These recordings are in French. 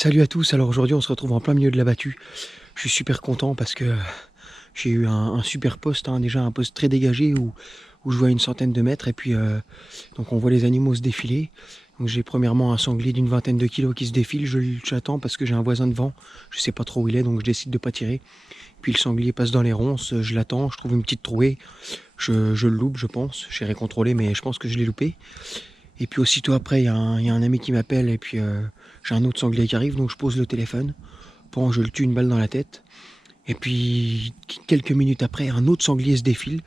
Salut à tous, alors aujourd'hui on se retrouve en plein milieu de la battue. Je suis super content parce que j'ai eu un super poste, déjà un poste très dégagé où je vois une centaine de mètres et puis donc on voit les animaux se défiler. Donc j'ai premièrement un sanglier d'une vingtaine de kilos qui se défile, j'attends parce que j'ai un voisin devant, je sais pas trop où il est donc je décide de pas tirer. Puis le sanglier passe dans les ronces, je l'attends, je trouve une petite trouée, je le loupe je pense, j'irai contrôler mais je pense que je l'ai loupé. Et puis aussitôt après, il y a un ami qui m'appelle et puis j'ai un autre sanglier qui arrive, donc je pose le téléphone. Bon, je le tue une balle dans la tête. Et puis quelques minutes après, un autre sanglier se défile.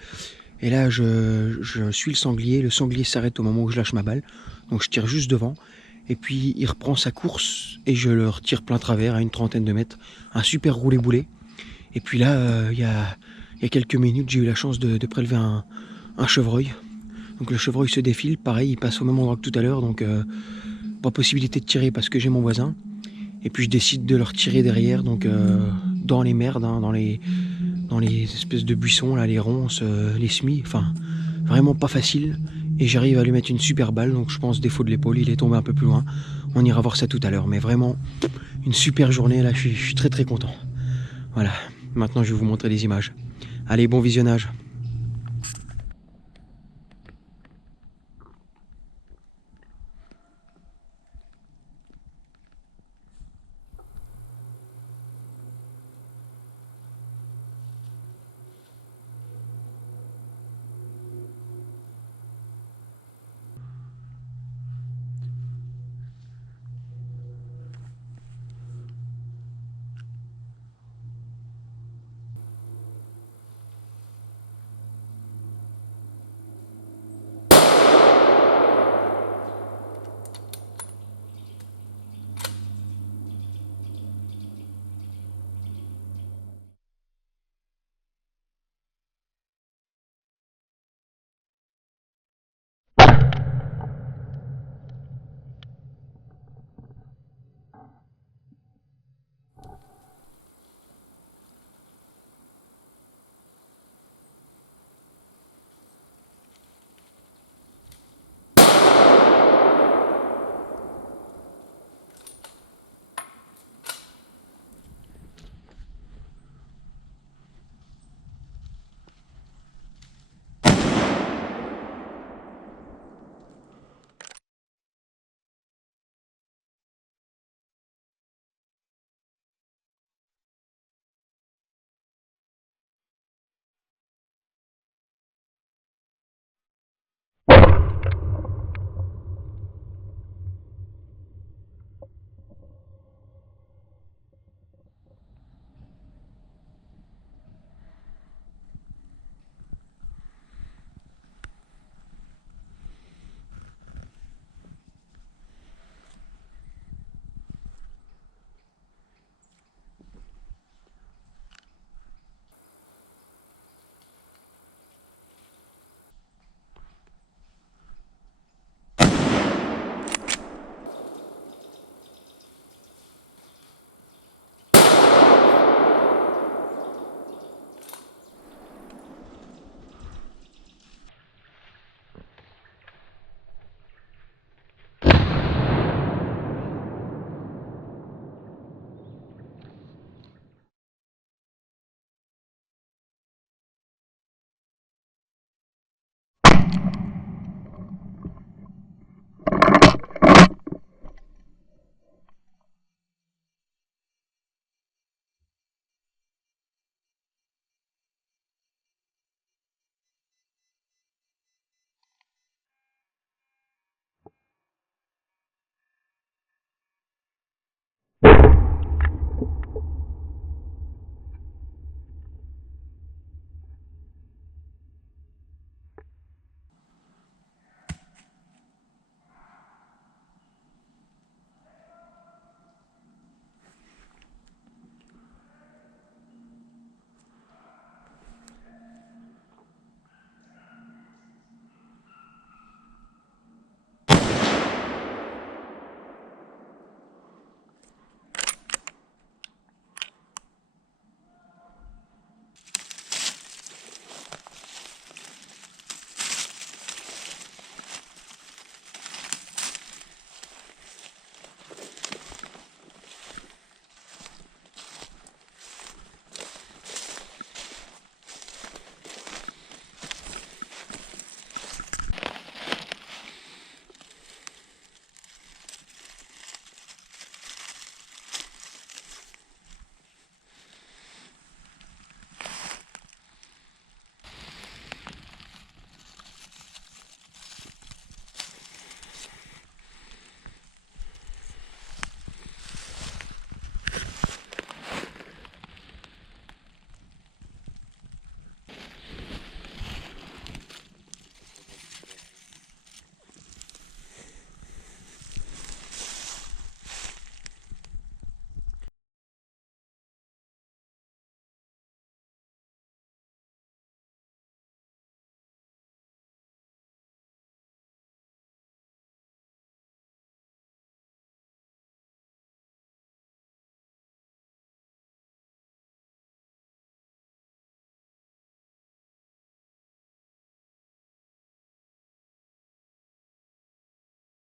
Et là, je suis le sanglier s'arrête au moment où je lâche ma balle. Donc je tire juste devant. Et puis il reprend sa course et je le retire plein travers à une trentaine de mètres. Un super roulé-boulé. Et puis là, il y a quelques minutes, j'ai eu la chance de prélever un chevreuil. Donc le chevreuil se défile, pareil, il passe au même endroit que tout à l'heure, donc pas possibilité de tirer parce que j'ai mon voisin. Et puis je décide de le retirer derrière, donc dans les merdes, dans les espèces de buissons, là, les ronces, les semis, enfin vraiment pas facile. Et j'arrive à lui mettre une super balle, donc je pense défaut de l'épaule, il est tombé un peu plus loin. On ira voir ça tout à l'heure, mais vraiment une super journée, là je suis très très content. Voilà, maintenant je vais vous montrer les images. Allez, bon visionnage.